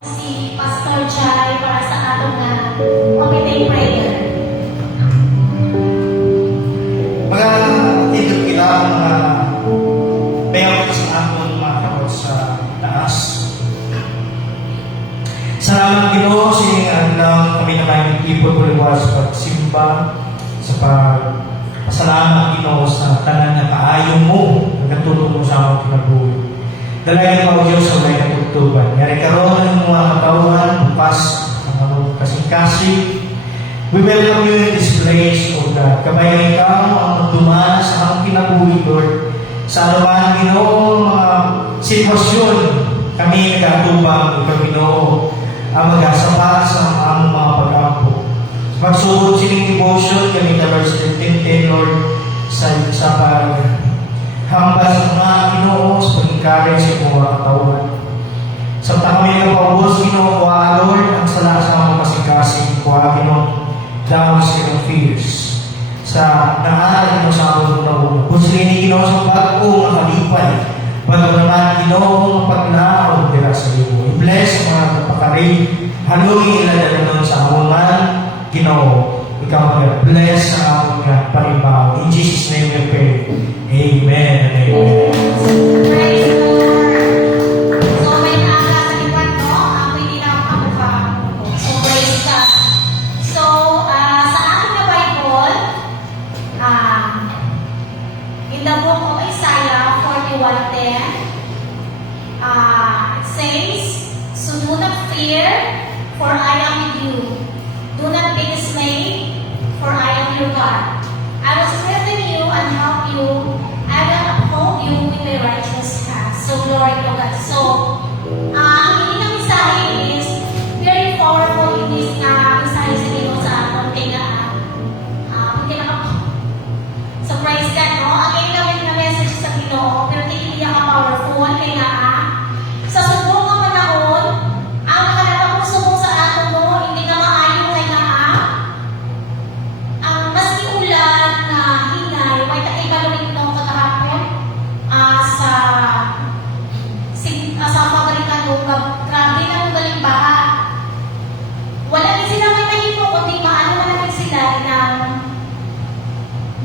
Si Pastor Jai para sa atong opening prayer. Mga tindog kailangan mga bayaw sa aton mga kapot sa taas. Salamat Ginoo sa inyong adlaw kami na may ipon puliwas sa pagsimba, sa pagpasalamat Ginoo sa tanan na kaayo mo, nagtulong mo sa among kinabuhi. Dalayan mo Diyos sa may natutuban. Ngayari karoon ng mga katawan, bukas, ang mga kasing-kasing. We welcome you in this place, O God. Kabayan ikaw ang magduman sa among kinabuhi, Lord. Sa anuman, Ginoo, mga sitwasyon, kami nagkatubang, ikaw, Ginoo, ang mag-asapat sa among mga pag-ampo. Magsugod sining devotion, kami na verse 15, Lord, sa hambas sa mga Ginoo sa pag-encourage sa mga katawan. Sa kami nagpaubos, Ginoo, kuha, Lord, ang sala sa mga kasing-kasing, kuha, Ginoo, down sa inyong fears. Sa naaral Ginoo sa among taon. Kung sila ni Ginoo sa bago ang kalipay, bago naman Ginoo ang paglaon nila sa iyo. I-bless ang mga napakarin, halungin nila naman sa among man, Ginoo. Ikaw bless sa among panibaw. In Jesus' name we pray. Amen and amen. Praise the Lord. So, may naaga sa lipat, no? Ang hindi na ang kamukha. So, praise God. So, sa aking na Bible, in the book of Isaiah 41:10, it says, "So do not fear, for I am with you. Do not be dismayed, for I am your God. I will strengthen you and help you. I will uphold you with my righteous hand." So, glory to God. So, ang inyong mensahe is very powerful in this mensahe sa Ginoo sa aton. Kaya, so, praise God, no? Ang inyong nga message sa Ginoo, pero hindi niya ka-powerful. Kaya, sa subong nga panahon, ang nakalapang subong sa aton mo, hindi nga maayo kaya, ang maski ulan na hinay, may takibalong ito kagahapon sa pabrikan mo, grabe na ang galing baha. Wala din sila may tahimo, kundi maano na lang sila ng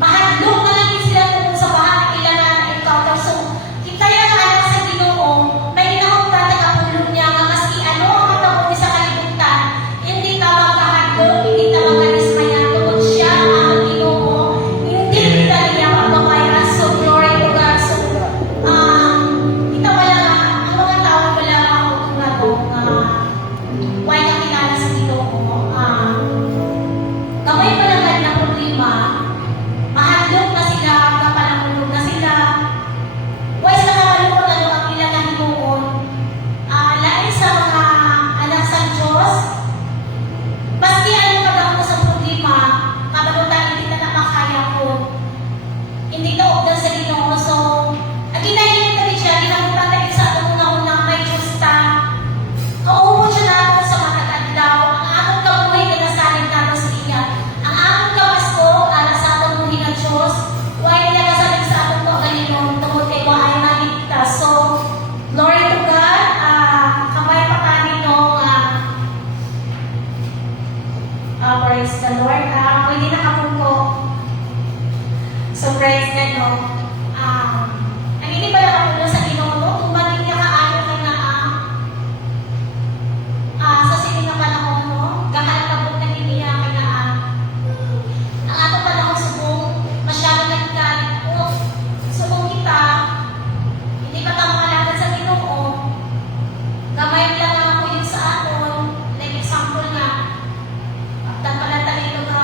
mahadlok na lang din sila kung sa baha na ilan na encounter. So, kita yan na anak sa Ginoo, may ginawang tatay kapulong niya nga maski ano ang matapong sa kalibutan, hindi tamang kahadlok, hindi tamang kanismayan, tungkol siya ang Ginoo, hindi kita niya magpapayaran. So, glory to God. So, kita wala ang mga tao wala makakutong na why kakilala sa Ginoo. Kamay pa lang na problema, mahadlok na sila, kapanahulog na sila. Why sila kamalukot ano ang ilang na hinuon? Lain sa mga anak sa Diyos, basti ano ka sa problema, kabalutan hindi na makaya ko. Hindi ka ogdan sa Ginoo. So, ang ginahin na rin siya, ginamutan na rin sa atong unang may Diyos ta. Kaupo siya natin sa mga adlaw, ang atong kabuhay na nasaling natin sa iya. Ang atong kapasko, alas sa atong buhay ng Diyos, why niya nasaling sa atong kagalinong, tungkol kay waay maligtas. So, glory to God, kamay pa kanin nung, praise the Lord, pwede nakapunko. So, praise God, no? Ang hindi ba nakapunko sa Ginoo, no? Tumating niya kaayo ka na, sa sining na panahon mo, kahalabot na niya kaya ang atong panahon subong masyado nagkalit o subong kita hindi pa tamo malagad sa Ginoo, gamay lang ang kuyog sa aton, like example nga, pagtan pala talito nga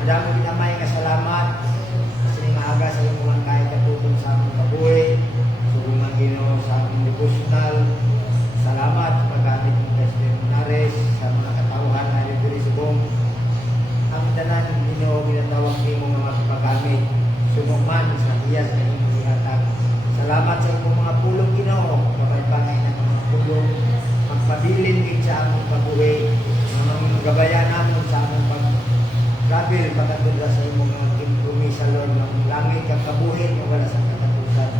Madami pinamay nga salamat sa mga aga sa iyong mga kahit katutong sa among kabuhi, sugungan Ginoo sa among devotional. Salamat sa paggamit ng testimoniaries sa mga katauhan na diri sa buong ang tanan Ginoo ginatawag nimo nga makapagamit sumuman sa iyas sa imong gihatag. Salamat sa imong mga pulong Ginoo, kapay-pangay na mga pulong magpabilin gid sa among kabuhi, mga gabayan namon sa among pag-travel pagkatulad sa imong mga kompromiso Lord ng langit kang kabuhi nga wala sa katapusan.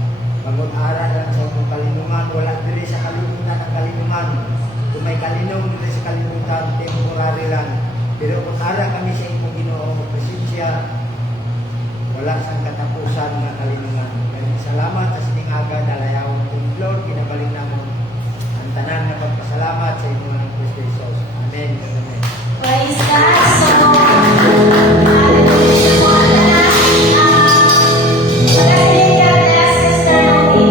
Pag-ara lang sa imong kalinungan, wala diri sa kalimutan ang kalinungan. Kung may kalinong diri sa kalimutan, temporary lang. Pero kung ara kami sa imong Ginoo presensya, wala sang katapusan nga kalinungan. Kaya salamat sa sining aga dalayawon kung Lord kinabalik namon ang tanan nga pagpasalamat sa imong ng Kristo Jesus. Amen. Amen. Praise God. So, hallelujah po ang tanan. Magaling ka na, Sister Noe.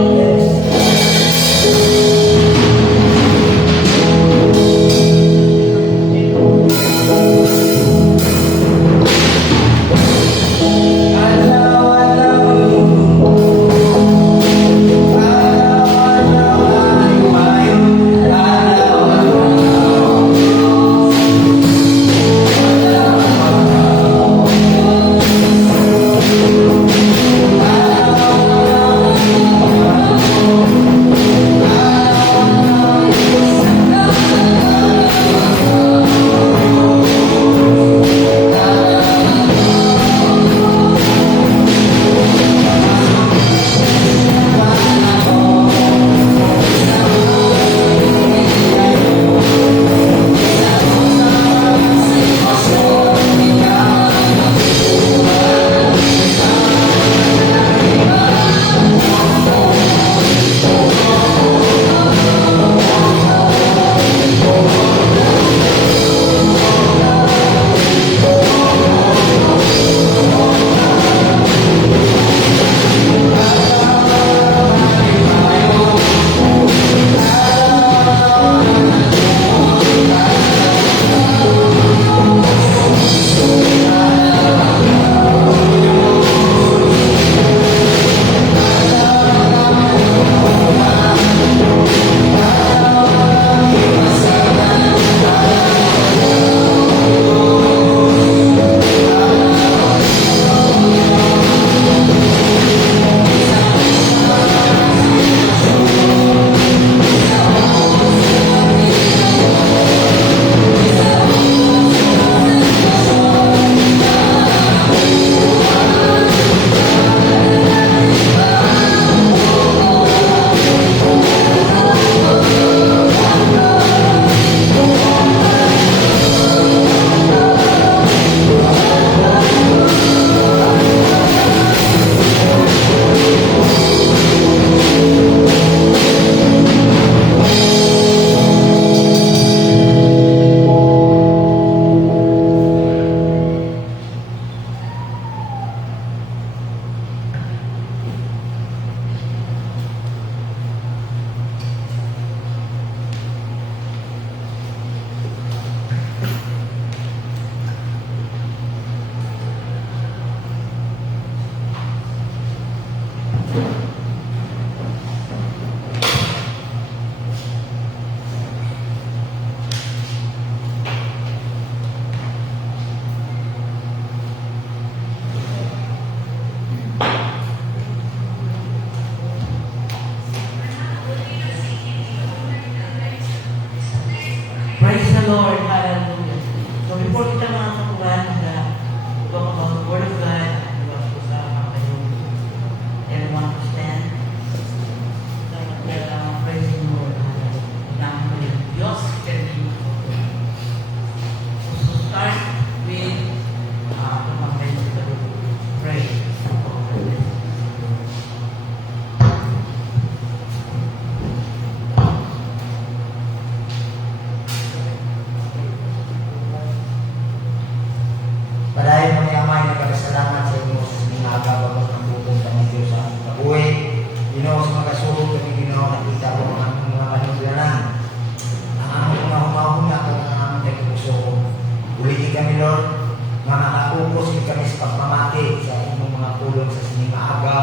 kami sa pagmamati sa inyong mga tulong sa sinimaaga.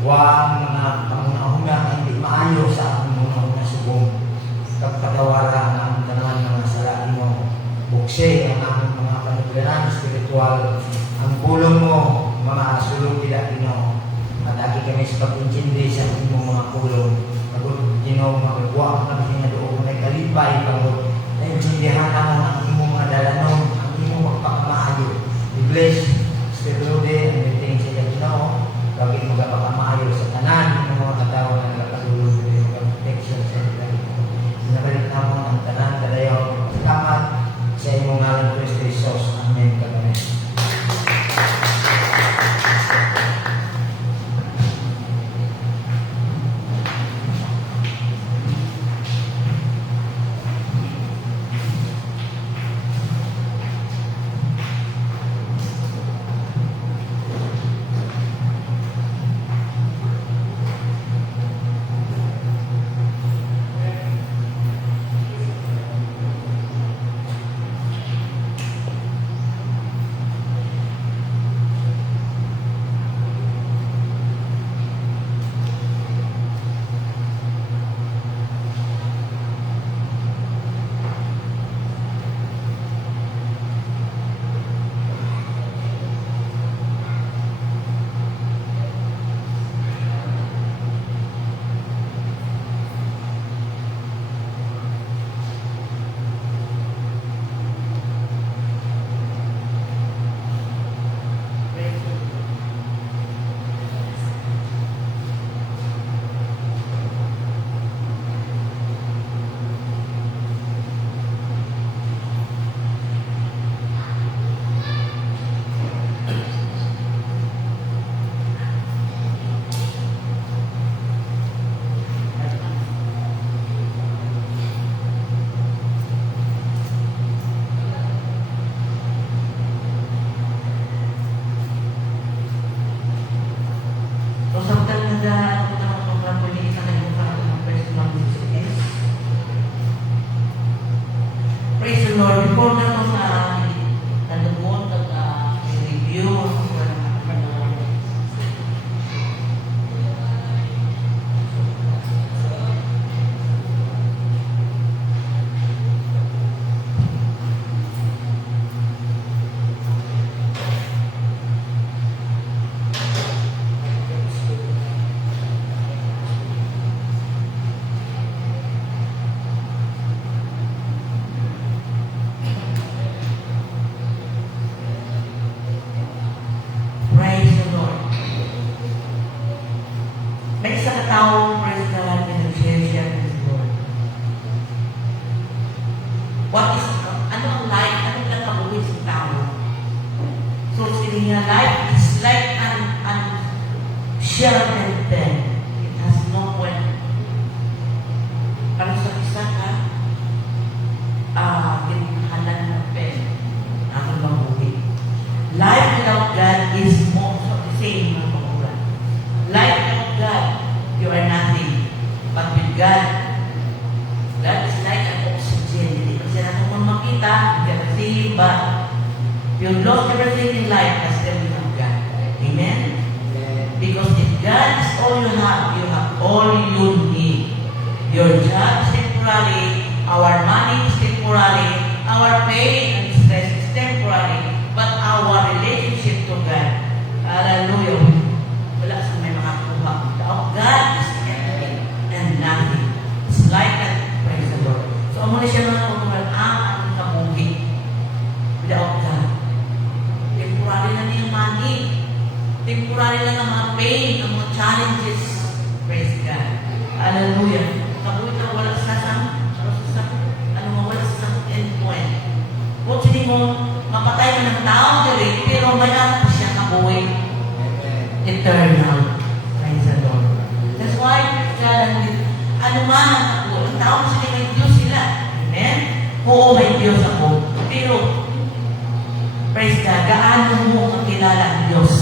Huwag mga panguna-una na hindi maayo sa aming mga subong. Pagpatawaran ang tanan mga sala mo. Bukse ang aming mga panuglaran spiritual. Ang pulong mo, mga sulong tidak Ginoo. At agi kami sa pag-intindi sa inyong mga pulong. Pagod Ginoo, magagawa kami nga doon na kalipay. Pagod naintindihan naman ang inyong mga dalanon, ang inyong magpakamaayo. I-bless, Spiritude, ang meeting sa Ginoo. Bagay magpakamaayo sa tanan ng mga katawan na nakatulog sa protection sa Ginoo. Sinabalik naman ang tanan, kadayaw, salamat sa inyong ngalan Kristo Jesus. Amen. Kagamin. Praise the Lord. Before na ito sa nalumot at review Praise the Lord. May isa ka taong praise God and appreciation His Lord. What is, ano ang life? Ano lang kabuhi sa tao? So, sila niya, life is like an sheltered pen. It has no point. Para sa isa ka, ginhalan ng pen. Ano mabuhi? Life without God is also the same, mga kabuhan. Life without God, you are nothing. But with God, God is like an oxygen. Hindi pa siya natin makita, hindi ka kasi but you've lost everything in life, but still you have God. Amen? Because if God is all you have all you need. Your job is temporary, our money is temporary, our pain and stress is temporary, but our relationship to God, hallelujah, wala sa may makakuha. God is everything and nothing. It's like that, praise the Lord. So, amo na siya mga kutuhan, ang kabuhi without God. Temporary lang yung money. Temporary lang ang mga pain, ang mga challenges. Praise God. Hallelujah. Kabuhi na wala sa wala sa end point. Kung sinin mo, mapatay mo ng tao diri, pero mayroon pa siya kabuhi. Eternal. Praise the Lord. That's why, ano man ang ako, ang tao sila may Diyos sila. Amen? Oo, may Diyos ako. Pero, praise God, gaano mo ang kilala ang Diyos?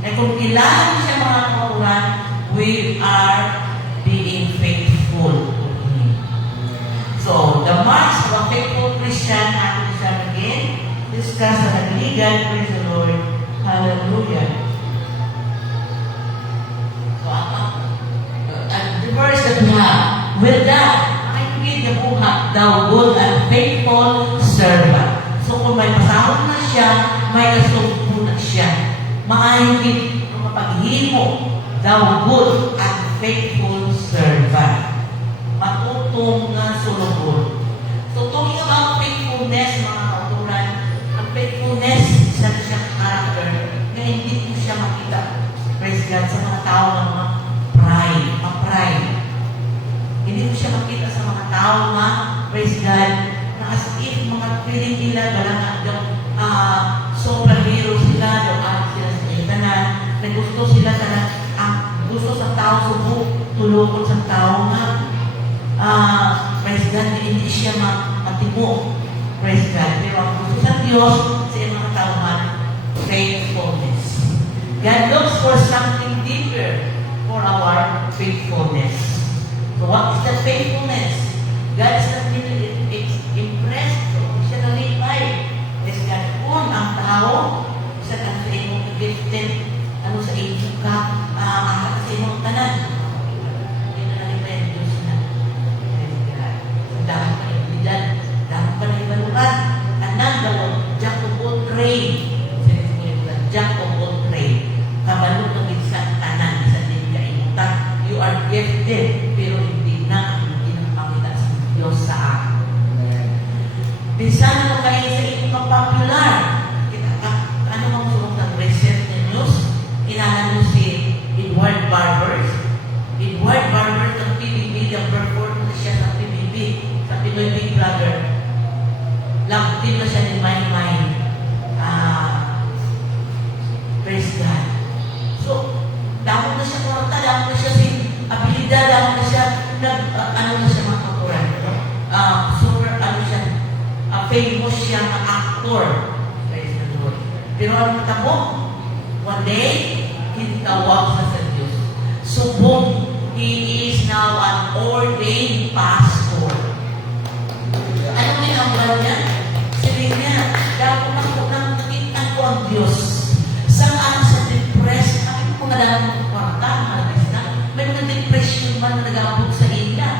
Eh kung kilala mo siya mga kauran, we are being faithful to Him. So, the marks of a faithful Christian, after this again, discuss the legal, praise the Lord, Hallelujah. So, the verse that we have, with that, makikigit niya buhat, thou good and faithful servant. So, kung may pasahod na siya, may kasumpo na siya. Maayong kung mapaghimo, thou good and faithful servant. Matutong na sulubon. So, talking about faithfulness, mga kauturan, ang faithfulness, isa na siyang character na hindi mo siya makita. Praise God, sa mga tao ng mga pride. Hindi mo siya makita sa mga tao na, praise God, na as if mga feeling nila, walang superhero sila, doon sila sa internet, na gusto sila gusto sa tao tulungan sa tao na praise God, hindi siya matimo. Praise God. Pero ang gusto sa Diyos sa mga tauhan, faithfulness. God looks for something deeper for our faithfulness. So what is the faithfulness? God is not really impressed. So siya nalipay. Praise God. Kung ang tao, isa ka sa imong gifted, sa imong ka, sa imong tanan. Yun na nalipay ang Diyos na. Praise God. Dahil pa ibilan, dahil pa na ibaluan. Anang gawin, Jack of all trade. Jack of all trade. Kabalo ng isang tanan, isang din kaimutan. You are gifted, pero hindi na ang ginapakita sa Diyos sa akin. Bisan mo kayo sa inyong popular. Ano bang sunog ng recent news? Inalan mo si Edward Barbers. Edward Barbers ng PBB, nag-perform na siya sa PBB, sa Pinoy Big Brother. Din na siya ni May. Praise God. So, damo na siya kwarta, damo na siya abilidad, damo na siya mga kapuran. Famous siya na actor. Praise the Lord. Pero ang matabo, one day, hindi tawag sa Diyos. Subong, he is now an ordained pastor. Ano nga ang buwan niya? Sabi niya, dapat nakita ko ang Diyos. Sa depressed, ang mga dalang kwarta, may mga depression man na nag-aabot sa ila.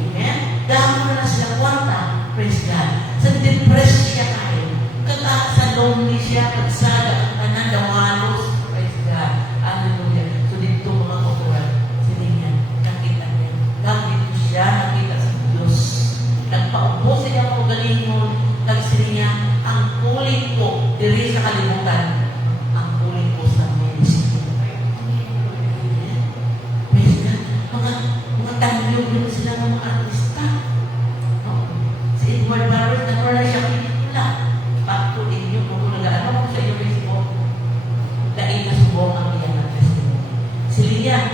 Amen? Dahil na sila kwarta. Praise God. Sa depressed siya kayo. Sa lonely siya, pagsada, ang nandawalos. Praise God. Hallelujah. So dito mga kapuran, sila niya, nakita niya. Dito siya, nakita sa Diyos. Nagpaupo siya mga galingon. Nagsili niya, ang kulit ko, diri sa kalimutan. Ang kulit ko sa ministry. Praise God. Mga tangyong yun sila ng mga artista. Si Edward Barbers, nagkaroon na siya pelikula. Pagtuloy niyo kung nag-aaral ko sa iyo, Facebook. Lain na subong ang iyan ng testimony. Si Lian,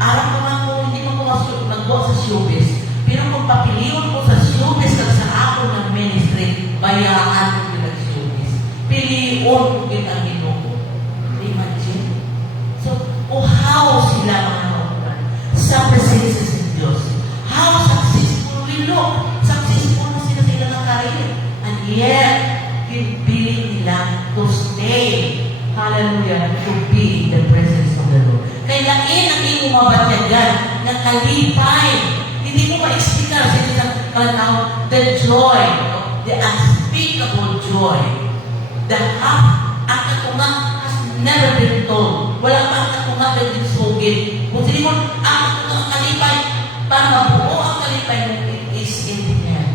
aram naman ko, hindi mo nag-go sa showbiz. Pero kung papiliyon ko sa showbiz sa ako ng ministry, bayaan ko yung nag-showbiz. Piliyon ko yung ang Ginoo. Imagine. So, how sila mga kaupuran sa presensya sa Diyos. How successful we look. Successful na sila sa ilang karir. And yet, piling nila to stay. Hallelujah. To be in the presence of the Lord. Kaya lain ang iyong mabatyagan na kalipay. Hindi mo ma-explicar sa isang kanaw, the joy, the unspeakable joy. The ang katunga has never been told. Wala pa ang katunga na din sugin. Kung sili mo, ang kalipay, para mabuo ang kalipay mo, is in the air.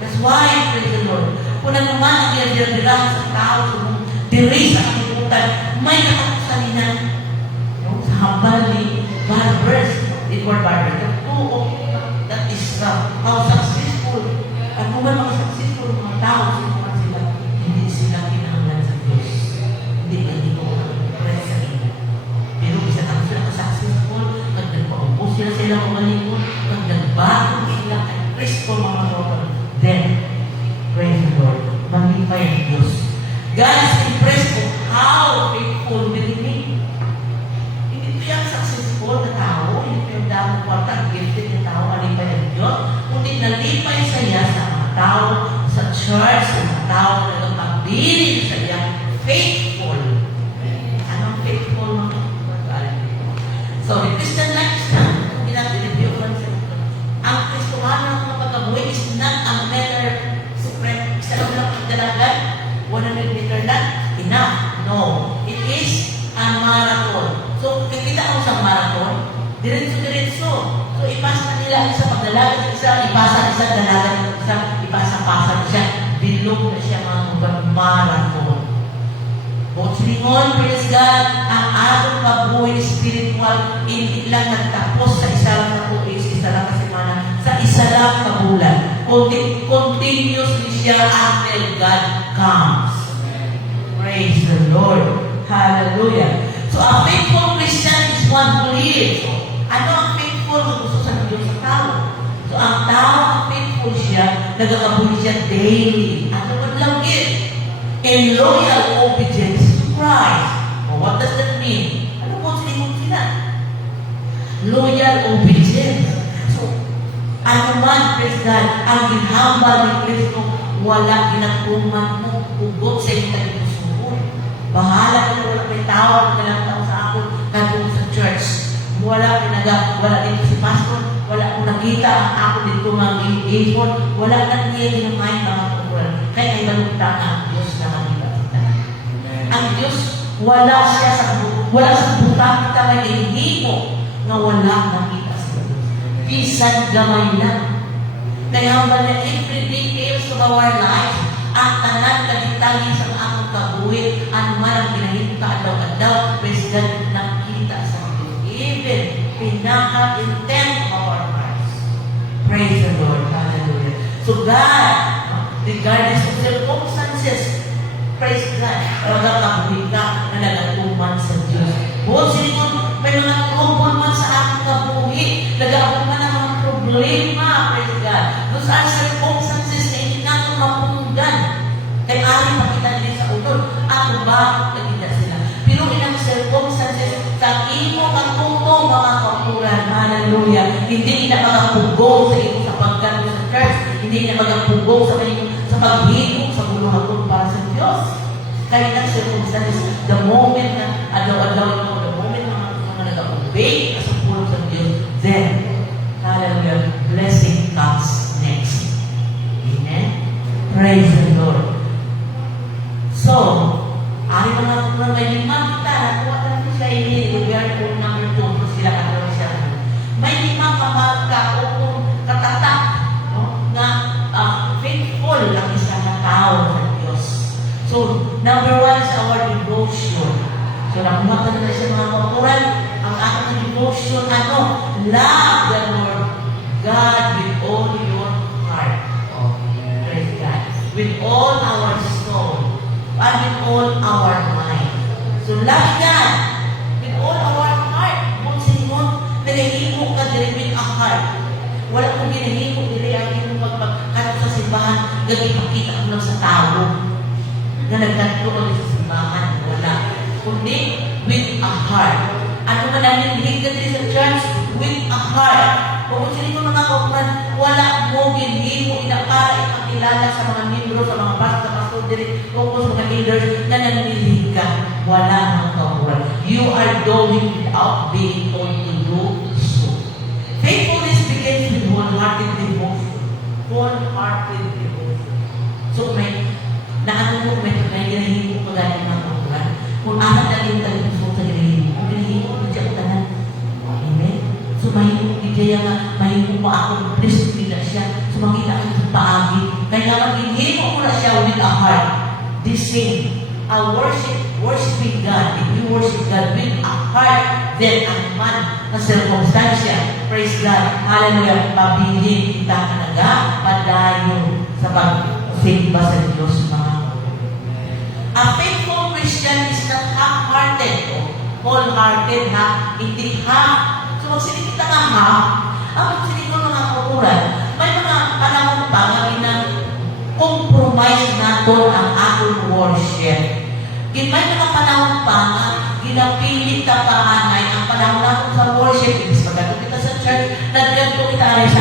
That's why, praise the Lord, kung ano man ang dira-dirahan sa tao, diri sa kalimutan, may nakakasalinan. Sa hambal ni Barbers, Edward Barbers, that is how successful. At kung may mga successful mga tao, sila, hindi sila kinahanglan sa Diyos. Hindi ko press sa inyo. Pero isa lang sila successful, pag nagpaupo sila umalikon, pag nagbago sila, at Kristo mga kapatid. Then, praise the Lord, maglipay ang Diyos. God is impressed with how faithful we remain. Hindi ko siyang successful na tao, hindi ko yung damang kwarta, gifted na tao, alipay ang Diyos, kundi nalipay sa iya sa mga tao, sa church, sa mga tao na nagpabilin sa iya, faith marathon. Kung silingon, praise God, ang atong kabuhay spiritual, hindi lang nagtapos sa isa lang na tuwing, sa isa lang na semana, sa isa lang na bulan. Continuously siya until God comes. Praise the Lord. Hallelujah. So, a faithful Christian is one who lives. Ano ang faithful na gusto sa Diyos sa tao? So, ang tao, ang faithful siya, nagkakabuhay siya daily. Ano ba lang yun? In loyal obedience to Christ. Well, what does that mean? Ano po sila? Loyal obedience. So, ano man, praise God, ang ginhambal ni Kristo, wala ginatuman mo, ugot sa iyong tagpusuon. Bahala ka na wala may tawag na lang tao sa ako, nandun sa church. Wala dito si pastor, wala akong nakita ang ako dito mga ipon, wala na niya ginamayin mga kukulan. Kaya ay balunta ang Diyos na kanila kita. Ang Diyos, wala sa butang kita may inihimo na wala nakita sa Diyos. Bisan gamay lang. Kaya ba na every details of our life, ang tanan kaditangin sa akong kabuhi, anuman ang pinahimta adaw-adaw, President, nakita sa Diyos. Even pinaka-intent of our hearts. Praise the Lord. Hallelujah. So God, regardless of circumstances, praise God, magkakabuhi ka na nagatuman sa Diyos. Buong sinikon, may mga trouble man sa aking kabuhi, nag-aabot man ang mga problema, praise God. Those are circumstances na hindi natin mapunggan. Kaya ari pakita nila sa utol, ako ba nakita sila? Pero ilang circumstances, sa imo kang tungtong mga kapuran, hallelujah, hindi na magapugong sa imo sa pagkano sa church, hindi na magapugong sa paghigong sa buluhaton para sa Diyos. Kaya ilang circumstances, the moment na adaw-adaw mo, the moment na mga nag-obey sa pulong sa Diyos, then, hallelujah, blessing comes next. Amen? Praise the Lord. So, ari mga kurang may limang kita, nakuha natin siya i-reveal po number 2, so sila katawa siya. May limang ka o katatak, no, na faithful ang isa na tao sa Diyos. So, number 1 is our devotion. So, nakuha ka na siya mga kapuran, ang ating devotion, ano? Love the Lord God with all your heart. Praise God. With all our soul. And with all our mind. So, love God with all our heart. Kung sinimon, nagahimo ka dili with a heart. Wala kong ginahimo dili ang iyong pagpagkanto sa simbahan, gagipakita mo lang sa tao na nagkanto ulit sa simbahan. Wala. Kundi, with a heart. Ano man ang hingga dili sa church? With a heart. Kung sinimon mga kapuran, wala mo ginahimo para ipakilala sa mga membro, sa mga pastor, focus mga leaders na nanililig ka, wala ng kapuran. You are doing without being told to do so. Faithfulness begins with wholehearted devotion. Wholehearted devotion. So may ginahimo ko galing ng kapuran. Kung anak na rin tayo gusto sa ginahimo, kung ginahimo ko dyan tanan. Amen? So mahimo kaya nga, mahimo pa ako, please pila siya. So makita ko sa paagi. Kaya mag-inhimo ko na siya with a heart. The same. Worshiping God. If you worship God with a heart, then ang man na circumstansya, praise God, hallelujah, pabilin kita talaga, padayon sa pag-simba sa Diyos mga. A faithful Christian is not half-hearted. Whole-hearted, ha? Hindi half. So, magsinig kita nga half. Ang magsinig ko mga kapuran, may mga panahon pa na compromise nato ang atong worship. May mga panahon pa nga ginapilit ka paanay ang panahon nato sa worship. Ibig pagkato kita sa church, nagganto kita rin sa